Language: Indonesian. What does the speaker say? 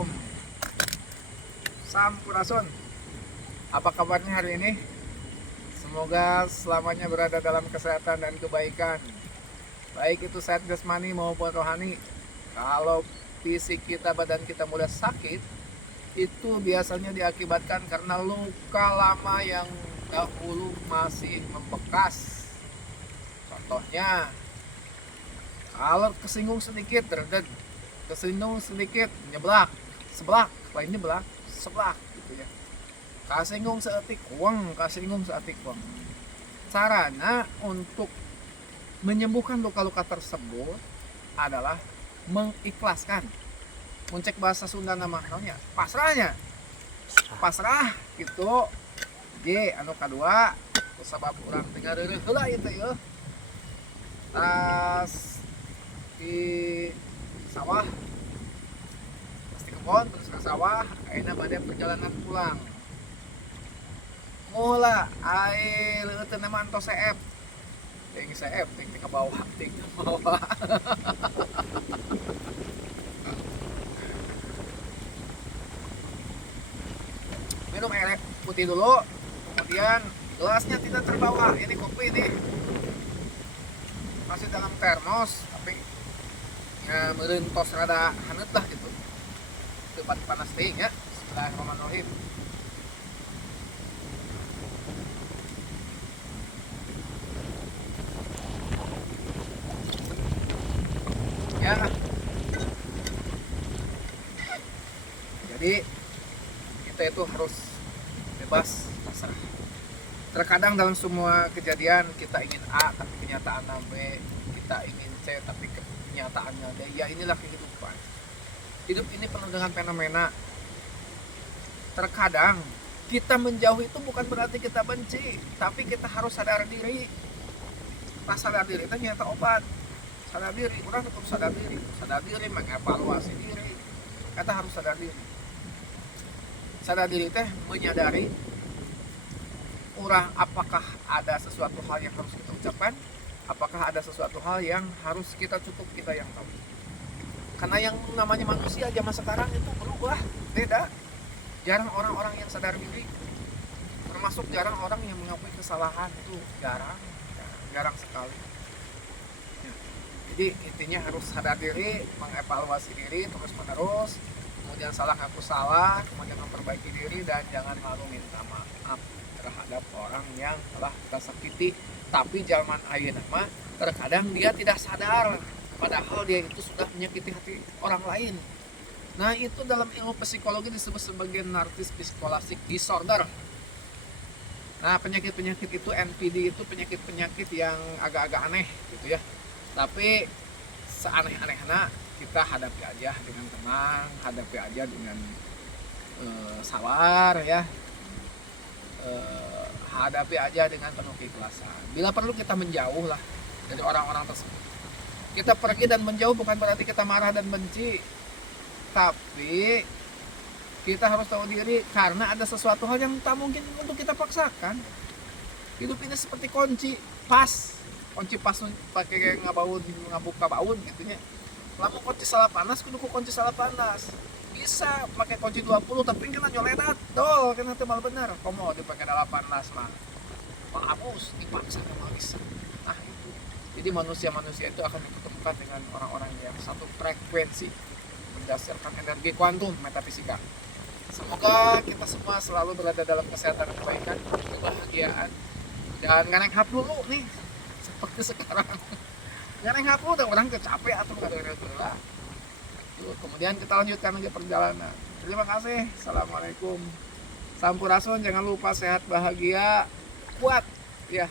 Assalamualaikum. Sampurasun. Apa kabarnya hari ini? Semoga selamanya berada dalam kesehatan dan kebaikan. Baik itu sehat jasmani maupun rohani. Kalau fisik kita, badan kita mulai sakit, itu biasanya diakibatkan karena luka lama yang dahulu masih membekas. Contohnya, kalau kesinggung sedikit derded, kesinggung sedikit nyeblak, seblak, lain nyeblak, seblak gitu ya. Kasinggung seetik uang, kasinggung seetik uang. Caranya untuk menyembuhkan luka-luka tersebut adalah mengikhlaskan. Muncek bahasa Sunda namanya pasrahnya. Pasrah gitu. J anu kadua sabab urang tinggal reureuh heula ieu teh yeuh. Tas di sawah pasti kebon terus ke sawah ayeuna bade perjalanan pulang. Mula ai leuteun nama antos seep. Ting seep ting ke bawah, ting ke bawah. Minum air putih dulu, kemudian gelasnya tidak terbawa. Ini kopi ini masih dalam termos, tapi ya merentos rada hangat lah gitu. Tepat panas ting ya. Bismillahirrahmanirrahim. Ya. Jadi kita itu harus bebas pasrah. Terkadang dalam semua kejadian kita ingin A tapi kenyataannya B, kita ingin C tapi kenyataannya D. Ya inilah kehidupan. Hidup ini penuh dengan fenomena. Terkadang kita menjauh itu bukan berarti kita benci, tapi kita harus sadar diri. Rasa sadar diri itu nyata obat. Sadar diri, orang tetap sadar diri, mengevaluasi diri. Kita harus sadar diri. Sadar diri teh menyadari orang apakah ada sesuatu hal yang harus kita ucapkan, apakah ada sesuatu hal yang harus kita cukup kita yang tahu. Karena yang namanya manusia zaman sekarang itu berubah, beda. Jarang orang-orang yang sadar diri, termasuk jarang orang yang mengakui kesalahan, itu jarang sekali. Jadi intinya harus sadar diri, mengevaluasi diri terus menerus, kemudian ngaku salah, kemudian memperbaiki diri dan jangan malu minta maaf terhadap orang yang telah kita sakiti. Tapi zaman ayeuna mah terkadang dia tidak sadar padahal dia itu sudah menyakiti hati orang lain. Nah, itu dalam ilmu psikologi disebut sebagai narcissistic scholastic disorder. Nah, penyakit-penyakit itu NPD itu penyakit-penyakit yang agak-agak aneh gitu ya. Tapi seaneh-anehnya kita hadapi aja dengan tenang, hadapi aja dengan sabar ya, hadapi aja dengan penuh keikhlasan. Bila perlu kita menjauh lah dari orang-orang tersebut. Kita pergi dan menjauh bukan berarti kita marah dan benci, tapi kita harus tahu diri karena ada sesuatu hal yang tak mungkin untuk kita paksakan. Hidup ini seperti kunci pas pakai ngabuka baut gitu nya. Lamun kunci salah panas kudu kunci salah panas. Bisa pakai kunci 20 tapi kena nyoledat. Dol kena teh mal bener. Komo dipakai 18 mah. Hapus dipaksa memang bisa. Nah itu. Jadi manusia-manusia itu akan diketemukan dengan orang-orang yang satu frekuensi berdasarkan energi kuantum metafisika. Semoga kita semua selalu berada dalam kesehatan dan kebaikan, kebahagiaan. Dan nganeng hap dulu nih seperti sekarang. Nganeng hap dulu orang kecapek atau nggak ada gerak. Kemudian kita lanjutkan lagi perjalanan. Terima kasih. Assalamualaikum. Sampurasun. Jangan lupa sehat, bahagia, kuat. Ya.